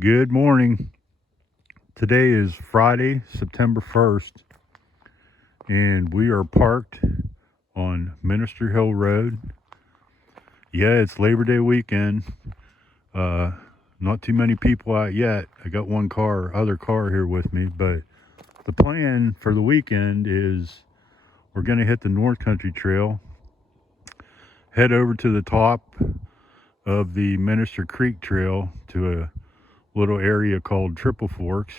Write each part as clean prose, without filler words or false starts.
Good morning. Today is Friday, September 1st, and we are parked on Minister Hill Road. Yeah, it's Labor Day weekend. Not too many people out yet. I got one other car here with me, but the plan for the weekend is we're going to hit the North Country Trail, head over to the top of the Minister Creek Trail to a little area called Triple Forks,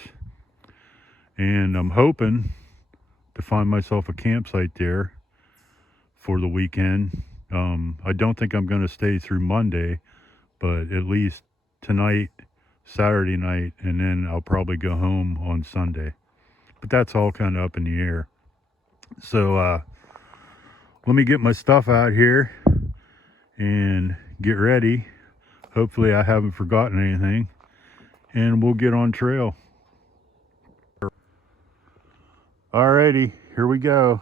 and I'm hoping to find myself a campsite there for the weekend. I don't think I'm going to stay through Monday, but at least tonight, Saturday night, and then I'll probably go home on Sunday. But that's all kind of up in the air. So let me get my stuff out here and get ready. Hopefully I haven't forgotten anything, and we'll get on trail. Alrighty, here we go.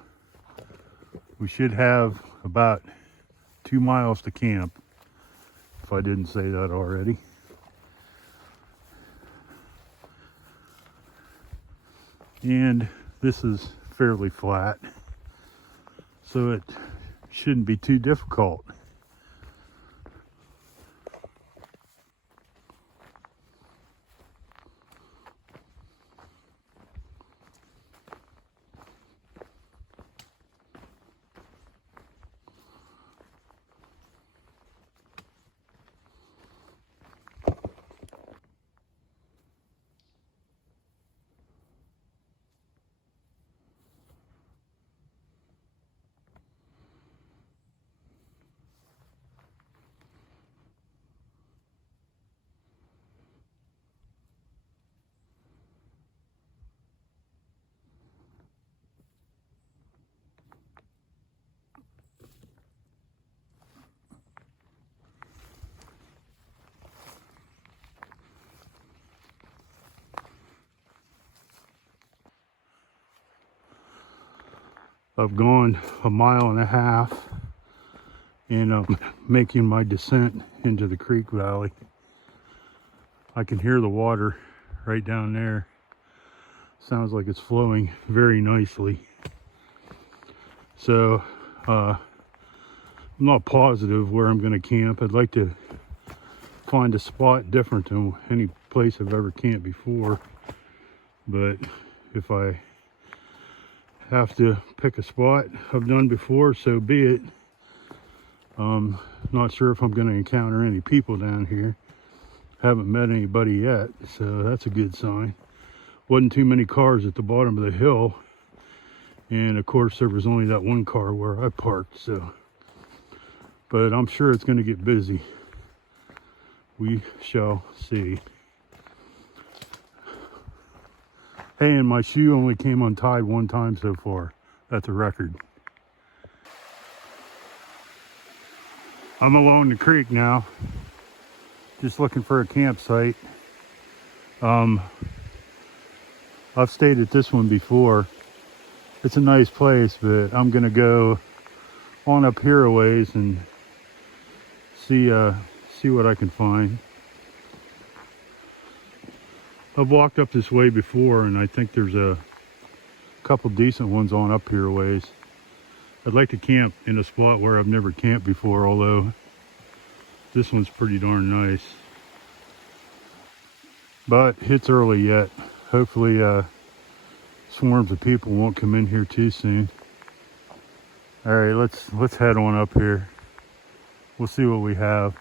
We should have about 2 miles to camp, if I didn't say that already. And this is fairly flat, so it shouldn't be too difficult. I've gone 1.5 miles and I'm making my descent into the creek valley. I can hear the water right down there. Sounds like it's flowing very nicely. So I'm not positive where I'm going to camp. I'd like to find a spot different than any place I've ever camped before, but if I have to pick a spot I've done before, so be it. Not sure if I'm going to encounter any people down here. Haven't met anybody yet, so that's a good sign. Wasn't too many cars at the bottom of the hill, and of course there was only that one car where I parked, so but I'm sure it's going to get busy. We shall see. Hey, and my shoe only came untied one time so far. That's a record. I'm along the creek now, just looking for a campsite. I've stayed at this one before. It's a nice place, but I'm gonna go on up here a ways and see what I can find. I've walked up this way before, and I think there's a couple decent ones on up here a ways. I'd like to camp in a spot where I've never camped before, although this one's pretty darn nice. But it's early yet. Hopefully swarms of people won't come in here too soon. All right, let's head on up here. We'll see what we have.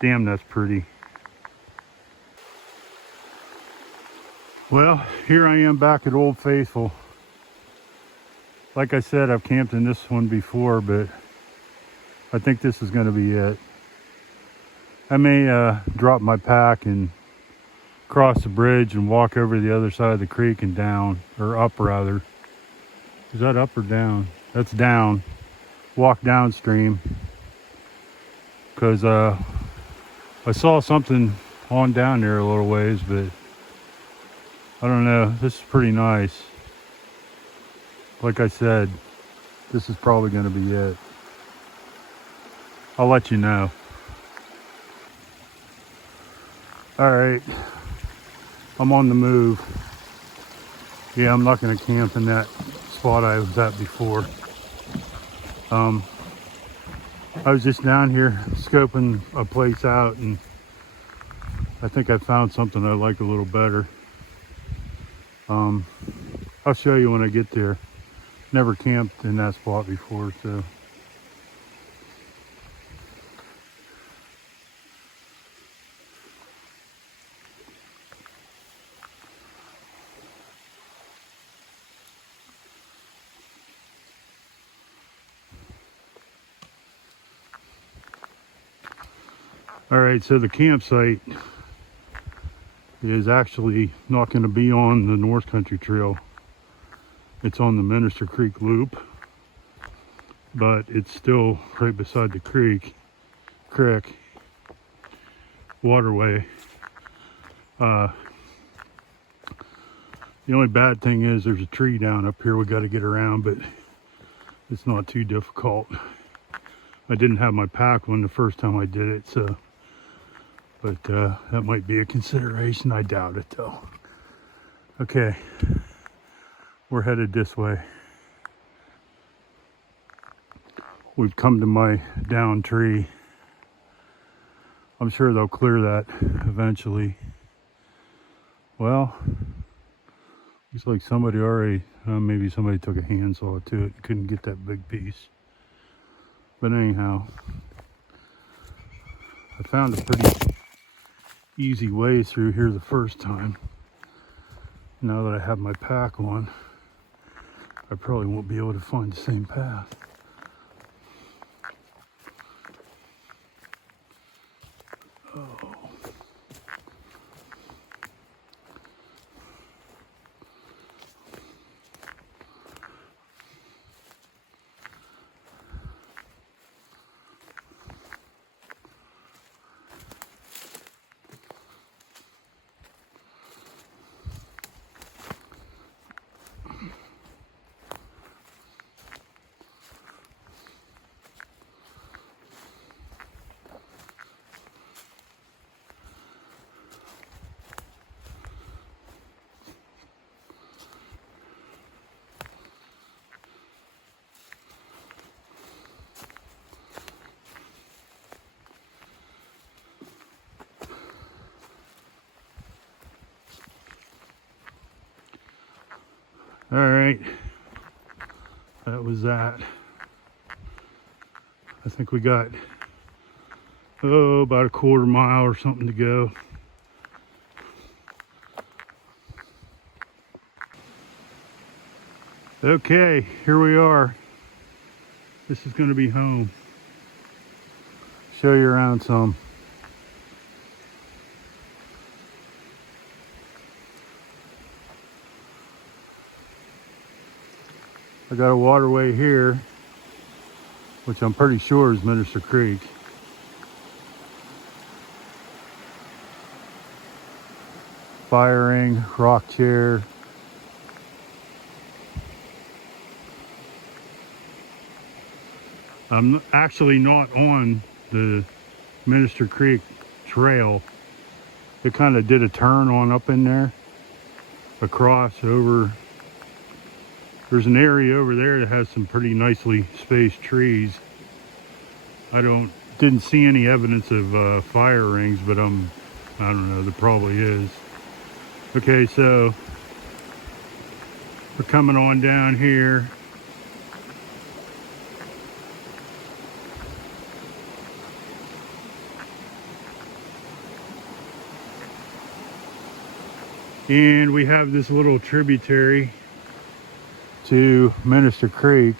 Damn, that's pretty. Well, here I am back at Old Faithful. Like I said, I've camped in this one before, but I think this is going to be it. I may drop my pack and cross the bridge and walk over the other side of the creek and down, or up rather. Is that up or down? That's down. Walk downstream. Because I saw something on down there a little ways, but I don't know. This is pretty nice. Like I said, this is probably going to be it. I'll let you know. All right, I'm on the move. Yeah, I'm not going to camp in that spot I was at before. I was just down here scoping a place out, and I think I found something I like a little better. I'll show you when I get there. Never camped in that spot before, so. All right, so the campsite is actually not going to be on the North Country Trail. It's on the Minister Creek Loop, but it's still right beside the creek waterway. The only bad thing is there's a tree down up here we got to get around, but it's not too difficult. I didn't have my pack one the first time I did it, so, but that might be a consideration. I doubt it though. Okay, we're headed this way. We've come to my down tree. I'm sure they'll clear that eventually. Well, looks like somebody already, maybe somebody took a handsaw to it and couldn't get that big piece. But anyhow, I found a pretty easy way through here the first time. Now that I have my pack on, I probably won't be able to find the same path. Oh. All right, that was that. I think we got, about a quarter mile or something to go. Okay, here we are. This is going to be home. Show you around some. I got a waterway here, which I'm pretty sure is Minister Creek. Firing, rock chair. I'm actually not on the Minister Creek trail. It kind of did a turn on up in there, across over. There's an area over there that has some pretty nicely spaced trees. I didn't see any evidence of fire rings, but I don't know, there probably is. Okay, so we're coming on down here. And we have this little tributary to Minister Creek.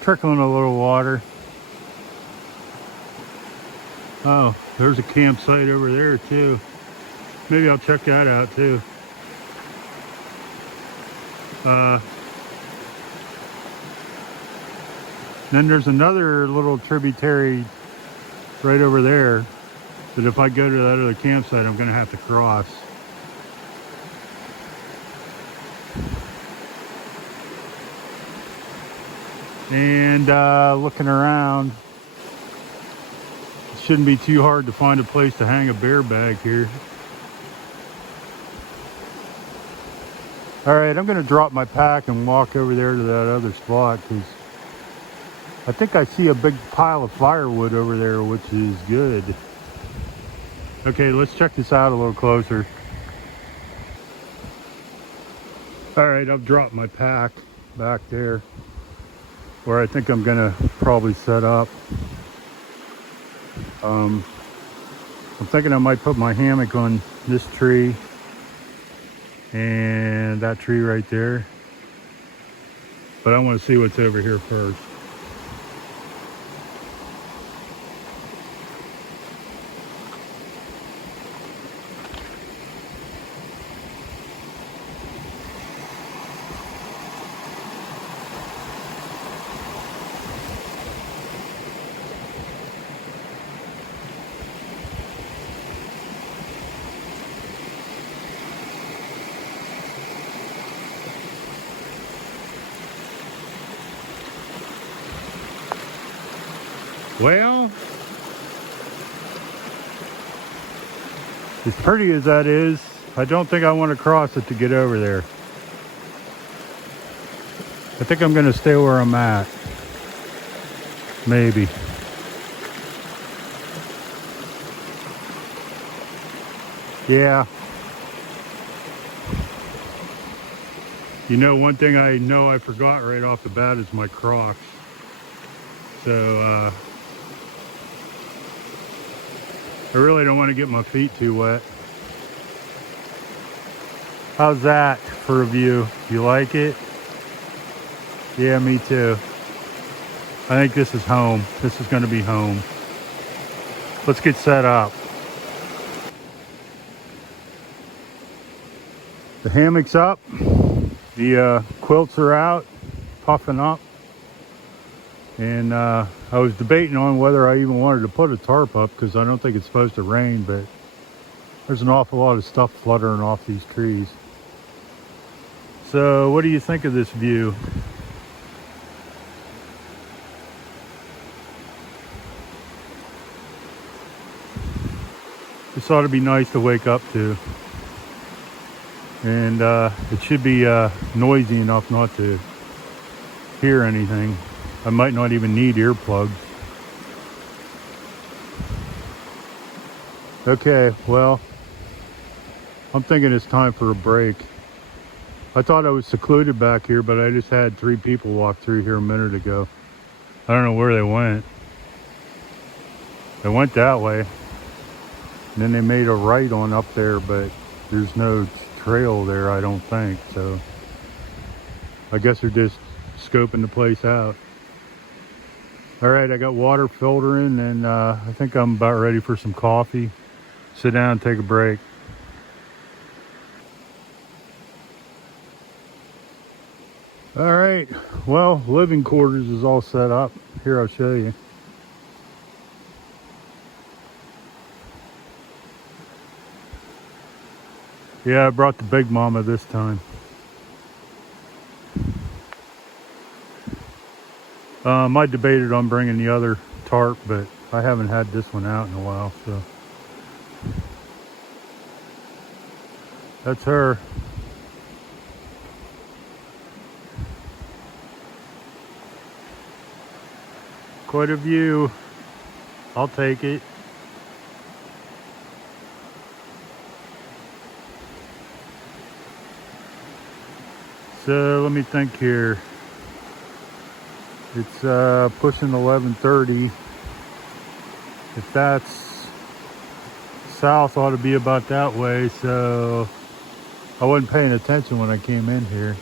Trickling a little water. Oh, there's a campsite over there too. Maybe I'll check that out too. Then there's another little tributary right over there that if I go to that other campsite, I'm going to have to cross. And looking around, shouldn't be too hard to find a place to hang a bear bag here. All right, I'm gonna drop my pack and walk over there to that other spot because I think I see a big pile of firewood over there, which is good. Okay, let's check this out a little closer. All right, I've dropped my pack back there where I think I'm gonna probably set up. I'm thinking I might put my hammock on this tree and that tree right there, but I want to see what's over here first. Well, as pretty as that is, I don't think I want to cross it to get over there. I think I'm going to stay where I'm at. Maybe. Yeah. You know, one thing I know I forgot right off the bat is my Crocs. So, I really don't want to get my feet too wet. How's that for a view? You like it? Yeah, me too. I think this is home. This is going to be home. Let's get set up. The hammock's up. The quilts are out, puffing up. And I was debating on whether I even wanted to put a tarp up because I don't think it's supposed to rain, but there's an awful lot of stuff fluttering off these trees. So what do you think of this view? This ought to be nice to wake up to. And it should be noisy enough not to hear anything. I might not even need earplugs. Okay, well, I'm thinking it's time for a break. I thought I was secluded back here, but I just had 3 people walk through here a minute ago. I don't know where they went. They went that way. And then they made a right on up there, but there's no trail there, I don't think. So I guess they're just scoping the place out. All right, I got water filtering, and I think I'm about ready for some coffee. Sit down and take a break. All right, well, living quarters is all set up. Here, I'll show you. Yeah, I brought the big mama this time. I debated on bringing the other tarp, but I haven't had this one out in a while, so. That's her. Quite a view. I'll take it. So let me think here. It's pushing 11:30. If that's south, ought to be about that way. So I wasn't paying attention when I came in here.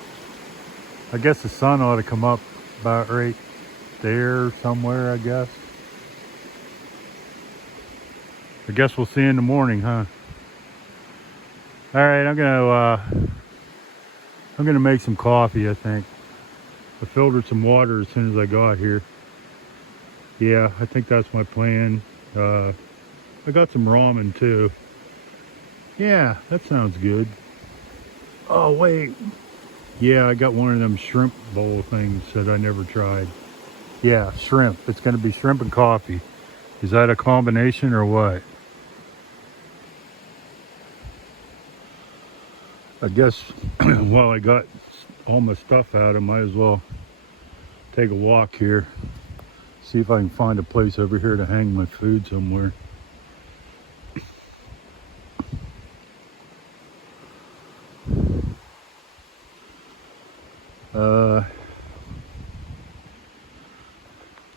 I guess the sun ought to come up about right there somewhere, I guess. I guess we'll see in the morning, huh? All right, I'm gonna make some coffee, I think. I filtered some water as soon as I got here. Yeah, I think that's my plan. I got some ramen too. Yeah, that sounds good. Oh, wait. Yeah, I got one of them shrimp bowl things that I never tried. Yeah, shrimp. It's gonna be shrimp and coffee. Is that a combination or what? I guess while I got all my stuff out, I might as well take a walk here. See if I can find a place over here to hang my food somewhere.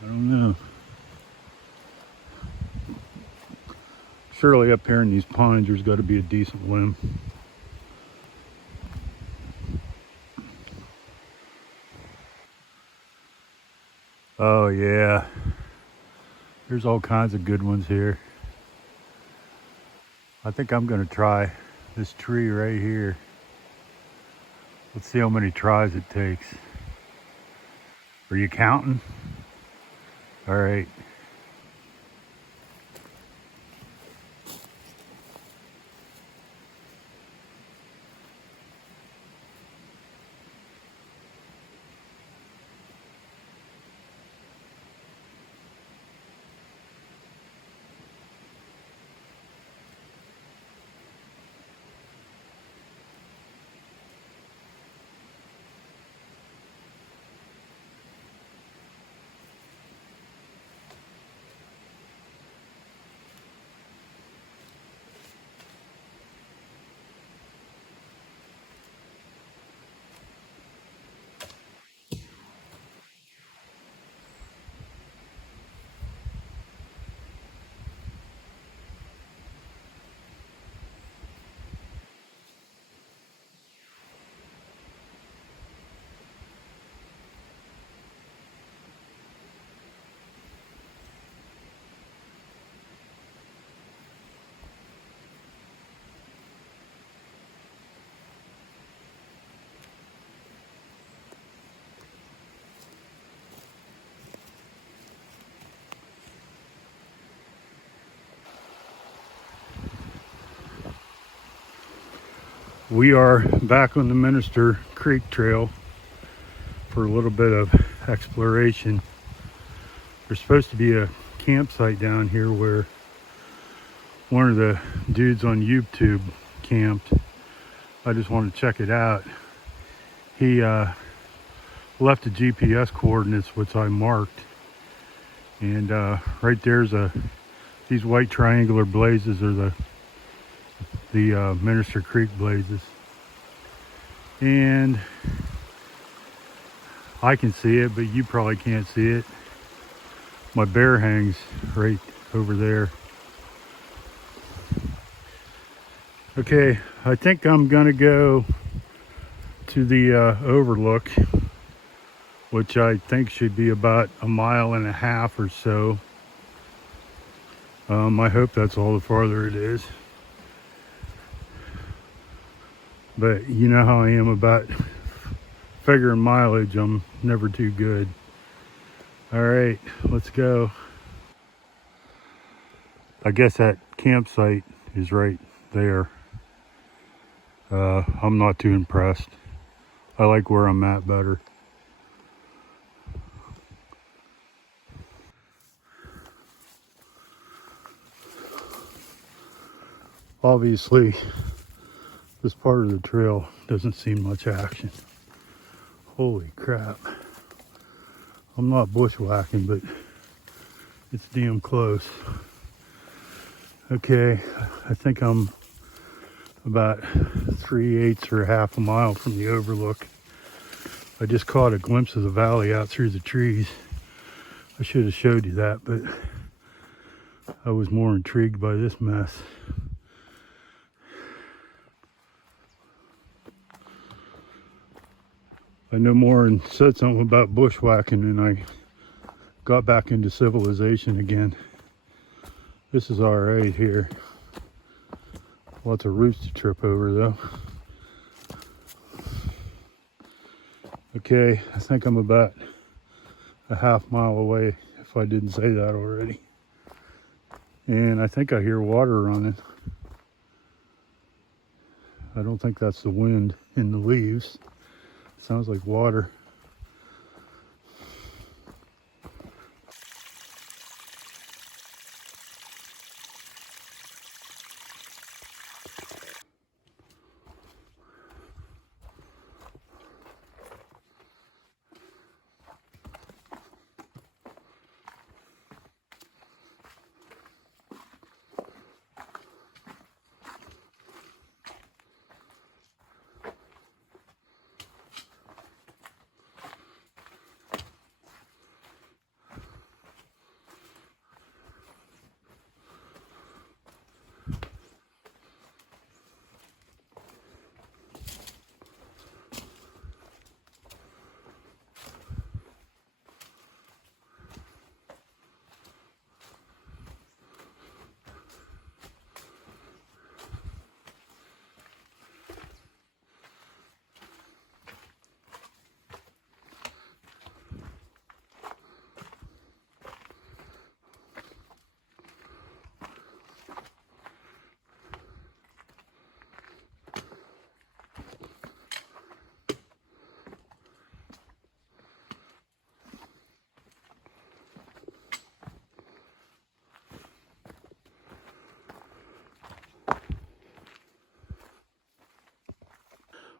I don't know. Surely up here in these pines there's got to be a decent limb. Oh yeah, there's all kinds of good ones here. I think I'm gonna try this tree right here. Let's see how many tries it takes. Are you counting? All right. We are back on the Minister Creek Trail for a little bit of exploration. There's supposed to be a campsite down here where one of the dudes on YouTube camped. I just wanted to check it out. He left the GPS coordinates, which I marked, and right there's these white triangular blazes are the Minister Creek blazes, and I can see it, but you probably can't see it. My bear hangs right over there. Okay, I think I'm gonna go to the overlook, which I think should be about 1.5 miles or so. I hope that's all the farther it is. But you know how I am about figuring mileage. I'm never too good. All right, let's go. I guess that campsite is right there. I'm not too impressed. I like where I'm at better. Obviously, this part of the trail doesn't seem much action. Holy crap. I'm not bushwhacking, but it's damn close. Okay, I think I'm about 3/8 or half a mile from the overlook. I just caught a glimpse of the valley out through the trees. I should have showed you that, but I was more intrigued by this mess. I know more and said something about bushwhacking, and I got back into civilization again. This is all right here. Lots of roots to trip over though. Okay, I think I'm about a half mile away, if I didn't say that already. And I think I hear water running. I don't think that's the wind in the leaves. It sounds like water.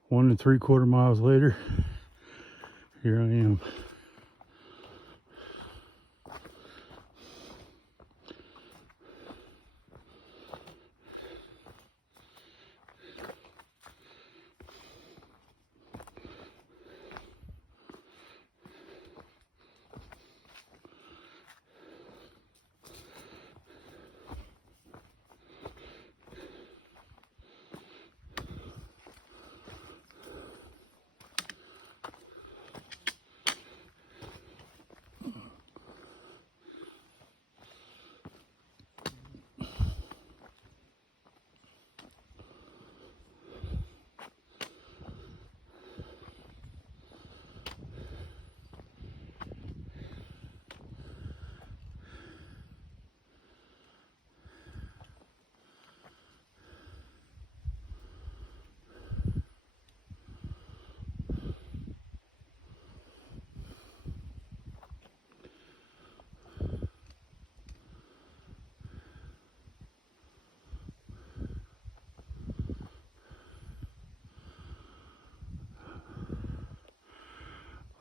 1 3/4 miles later, here I am.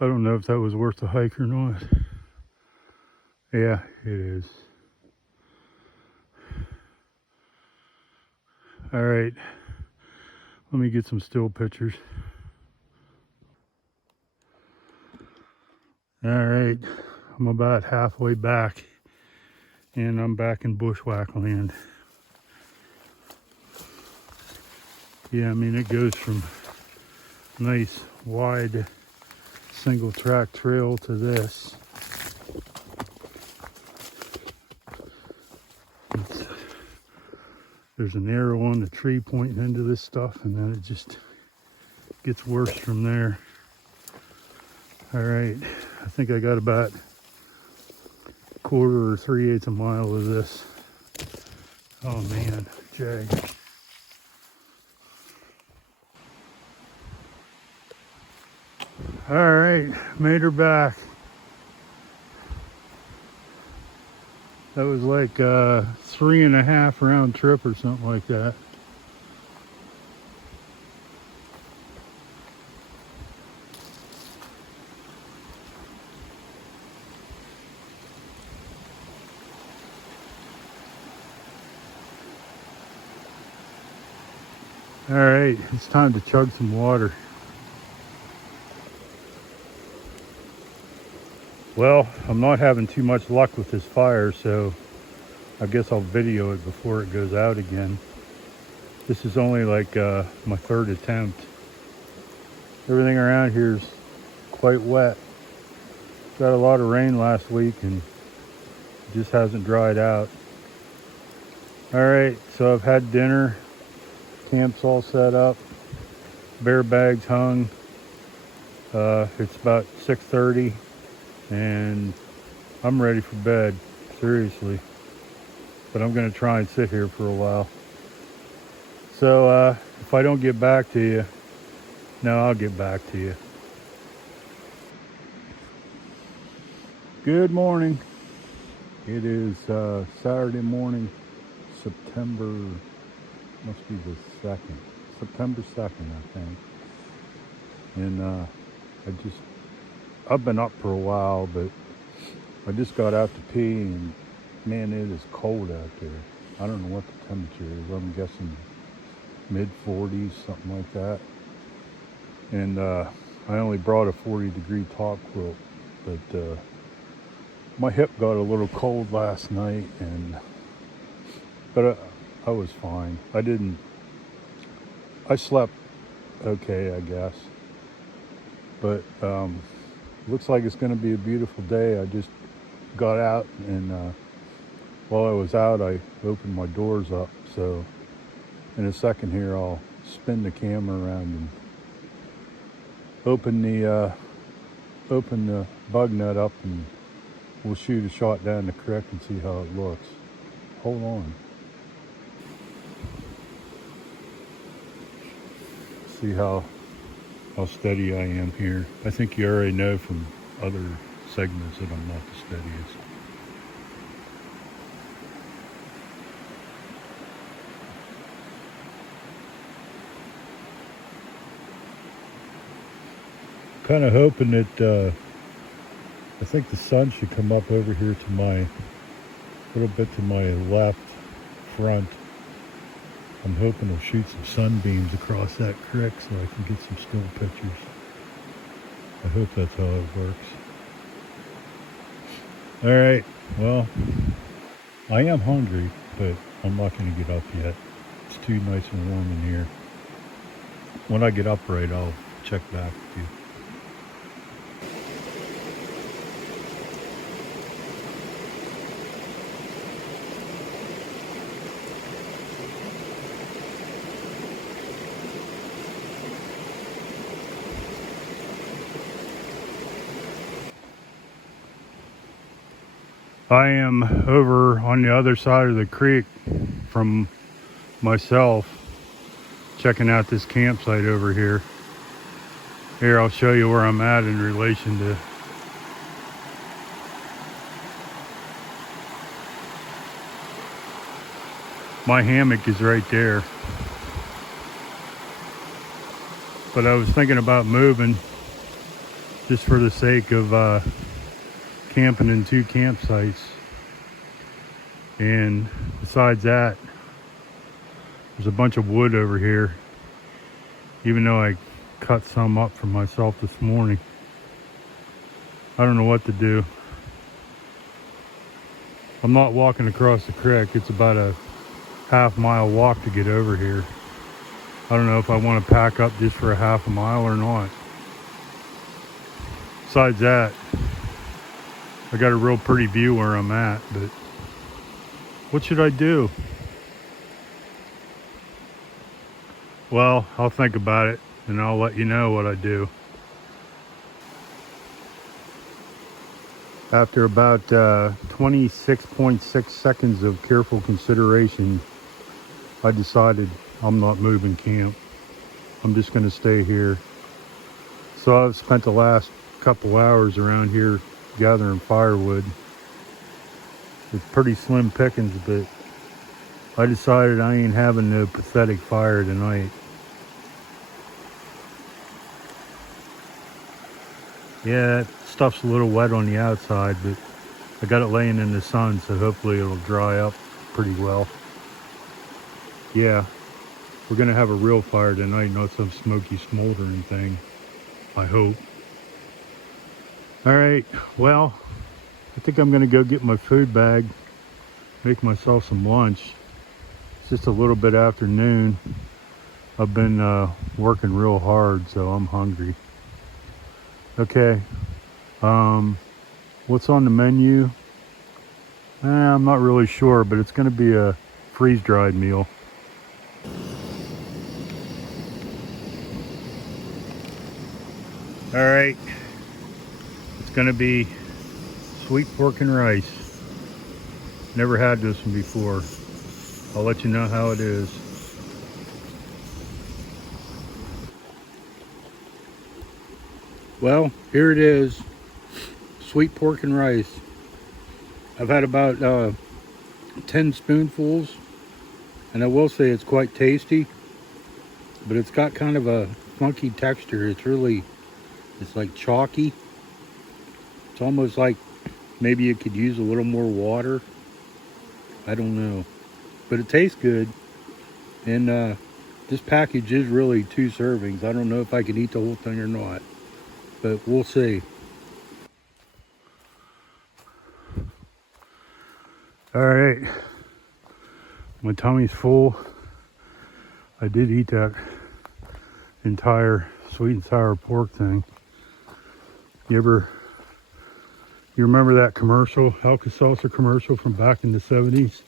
I don't know if that was worth the hike or not. Yeah, it is. All right, let me get some still pictures. All right, I'm about halfway back, and I'm back in bushwhack land. Yeah, I mean, it goes from nice, wide, single track trail to this. There's an arrow on the tree pointing into this stuff, and then it just gets worse from there. All right, I think I got about 1/4 or 3/8 a mile of this. Oh man, Jag. All right, made her back. That was like a 3.5 round trip or something like that. All right, it's time to chug some water. Well, I'm not having too much luck with this fire, so I guess I'll video it before it goes out again. This is only like my 3rd attempt. Everything around here is quite wet. Got a lot of rain last week and it just hasn't dried out. All right, so I've had dinner. Camp's all set up. Bear bags hung. It's about 6:30 and I'm ready for bed, seriously. But I'm gonna try and sit here for a while. So if I don't get back to you, no, I'll get back to you. Good morning. It is Saturday morning, September, must be the 2nd. September 2nd, I think. And I've been up for a while, but I just got out to pee and man, it is cold out there. I don't know what the temperature is. I'm guessing mid-40s, something like that. And I only brought a 40-degree top quilt, but my hip got a little cold last night, but I was fine. I slept okay, I guess. But looks like it's going to be a beautiful day. I just got out, and while I was out, I opened my doors up. So in a second here, I'll spin the camera around and open the bug net up, and we'll shoot a shot down the creek and see how it looks. Hold on. See how steady I am here. I think you already know from other segments that I'm not the steadiest. kind of hoping that I think the sun should come up over here to my little bit to my left front. I'm hoping to shoot some sunbeams across that creek so I can get some still pictures. I hope that's how it works. Alright, well, I am hungry, but I'm not going to get up yet. It's too nice and warm in here. When I get upright, I'll check back with you. I am over on the other side of the creek from myself, checking out this campsite over here. Here, I'll show you where I'm at in relation to my hammock is right there. But I was thinking about moving just for the sake of camping in two campsites. And besides that, there's a bunch of wood over here, even though I cut some up for myself this morning. I don't know what to do. I'm not walking across the creek. It's about a half-mile walk to get over here. I don't know if I want to pack up just for a half a mile or not. Besides that, I got a real pretty view where I'm at, but what should I do? Well, I'll think about it and I'll let you know what I do. After about 26.6 seconds of careful consideration, I decided I'm not moving camp. I'm just going to stay here. So I've spent the last couple hours around here gathering firewood. It's pretty slim pickings, but I decided I ain't having no pathetic fire tonight. Yeah, that stuff's a little wet on the outside, but I got it laying in the sun, so hopefully it'll dry up pretty well. Yeah, we're gonna have a real fire tonight, not some smoky smoldering thing, I hope. Alright, well, I think I'm gonna go get my food bag, make myself some lunch. It's just a little bit after noon. I've been working real hard, so I'm hungry. Okay, what's on the menu? I'm not really sure, but it's gonna be a freeze-dried meal. Alright, it's gonna be sweet pork and rice. Never had this one before. I'll let you know how it is. Well, here it is. Sweet pork and rice. I've had about 10 spoonfuls, and I will say it's quite tasty, but it's got kind of a funky texture. It's like chalky. It's almost like maybe you could use a little more water. I don't know, but it tastes good. And this package is really 2 servings. I don't know if I can eat the whole thing or not, but we'll see. All right, my tummy's full. I did eat that entire sweet and sour pork thing. You remember that commercial, Alka-Seltzer commercial from back in the 70s?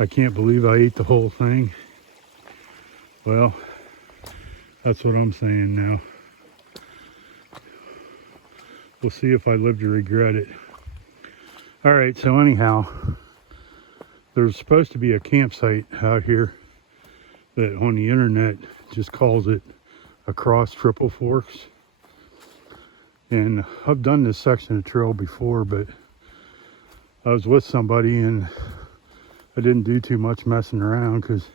I can't believe I ate the whole thing. Well, that's what I'm saying now. We'll see if I live to regret it. All right, so anyhow, there's supposed to be a campsite out here that on the internet just calls it Across Triple Forks. And I've done this section of trail before, but I was with somebody and I didn't do too much messing around because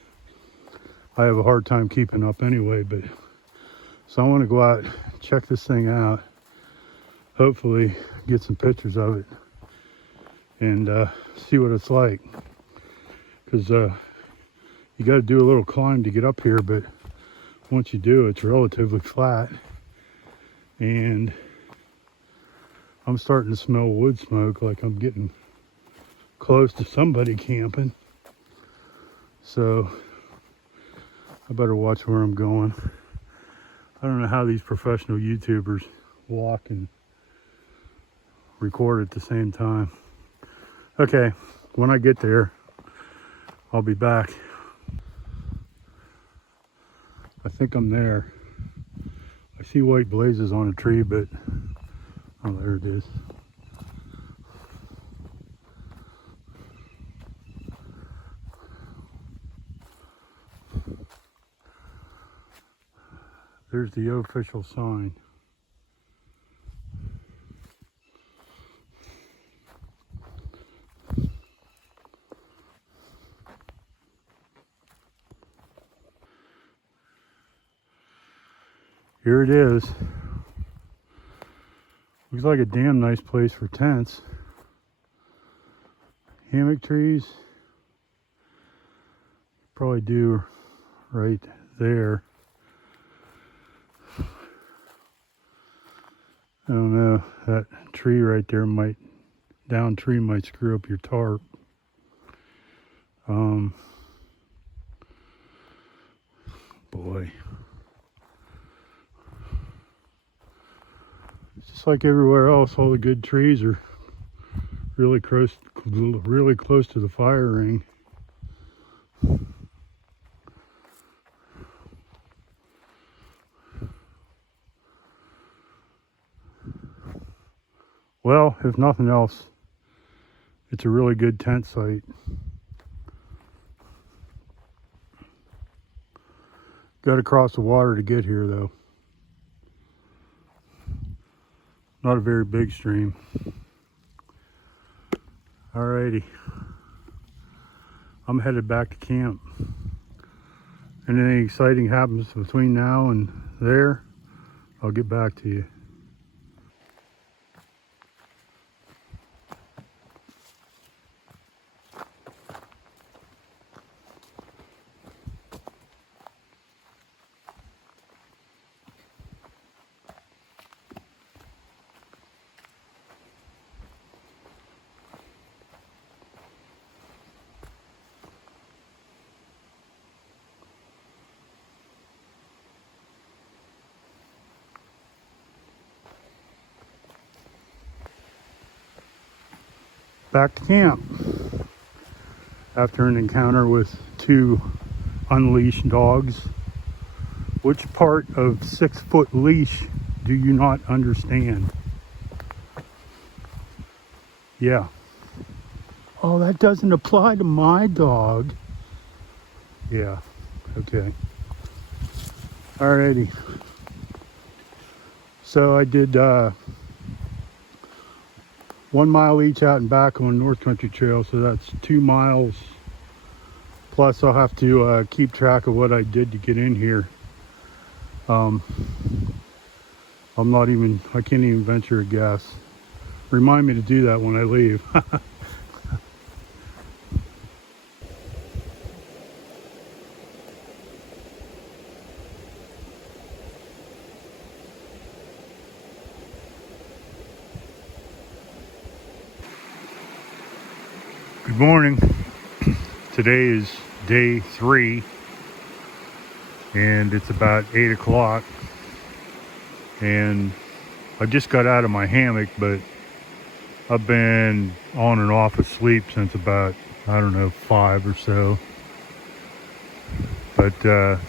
I have a hard time keeping up anyway. But So I want to go out, check this thing out, hopefully get some pictures of it and see what it's like. Because you got to do a little climb to get up here, but once you do, it's relatively flat. And I'm starting to smell wood smoke, like I'm getting close to somebody camping. So I better watch where I'm going. I don't know how these professional YouTubers walk and record at the same time. Okay, when I get there, I'll be back. I think I'm there. I see white blazes on a tree, but oh, there it is. There's the official sign. Here it is. Looks like a damn nice place for tents. Hammock trees. Probably do right there. I don't know, that tree right there might, down tree might screw up your tarp. Boy. Just like everywhere else, all the good trees are really close to the fire ring. Well, if nothing else, it's a really good tent site. Got to cross the water to get here, though. Not a very big stream. Alrighty. I'm headed back to camp. Anything exciting happens between now and there, I'll get back to you. Back to camp after an encounter with two unleashed dogs. Which part of 6 foot leash do you not understand? Yeah. Oh, that doesn't apply to my dog. Yeah, okay. Alrighty. So I did 1 mile each out and back on North Country Trail, so that's 2 miles. Plus I'll have to keep track of what I did to get in here. I can't even venture a guess. Remind me to do that when I leave. Good morning. Today is day 3 and it's about 8 o'clock, and I just got out of my hammock, but I've been on and off asleep since about, I don't know, 5 or so. But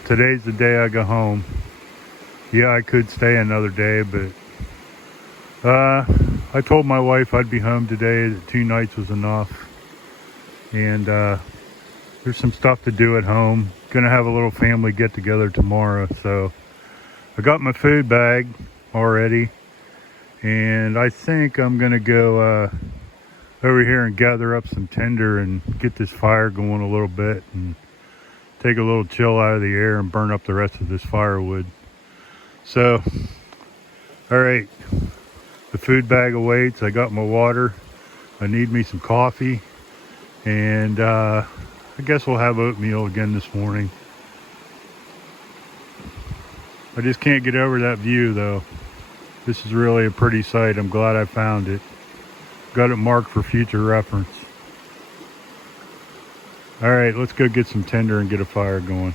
today's the day I go home. Yeah, I could stay another day, but I told my wife I'd be home today, that 2 nights was enough. And there's some stuff to do at home. Gonna have a little family get together tomorrow, so I got my food bag already, and I think I'm gonna go over here and gather up some tinder and get this fire going a little bit and take a little chill out of the air and burn up the rest of this firewood. So, all right, the food bag awaits. I got my water. I need me some coffee, and I guess we'll have oatmeal again this morning. I just can't get over that view though. This is really a pretty sight. I'm glad I found it. Got it marked for future reference. All right, let's go get some tinder and get a fire going.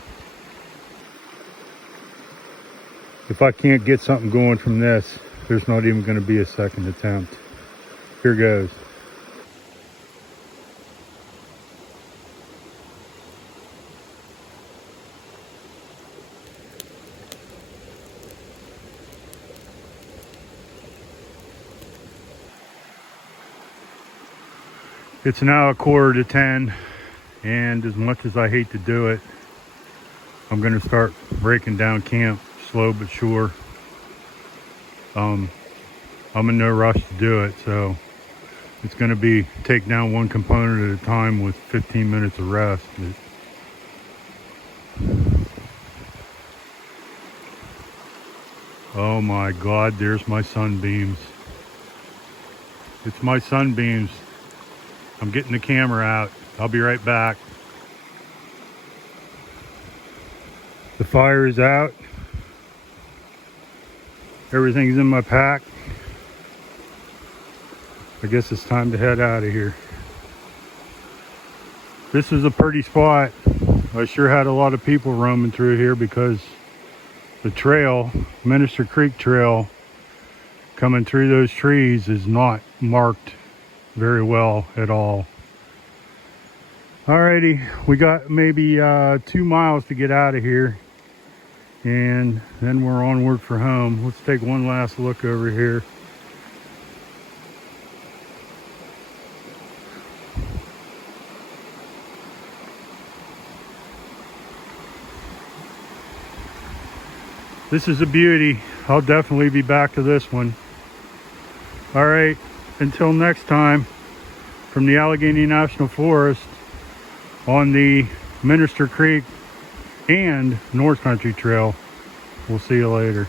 If I can't get something going from this, there's not even going to be a second attempt. Here goes. It's now 9:45, and as much as I hate to do it, I'm going to start breaking down camp slow but sure. I'm in no rush to do it, so it's going to be take down one component at a time with 15 minutes of rest. Oh my God, there's my sunbeams. It's my sunbeams. I'm getting the camera out. I'll be right back. The fire is out. Everything's in my pack. I guess it's time to head out of here. This is a pretty spot. I sure had a lot of people roaming through here because the trail, Minister Creek Trail, coming through those trees is not marked very well at all. Alrighty, we got maybe 2 miles to get out of here, and then we're onward for home. Let's take one last look over here. This is a beauty. I'll definitely be back to this one. All right, until next time, from the Allegheny National Forest on the Minister Creek and North Country Trail. We'll see you later.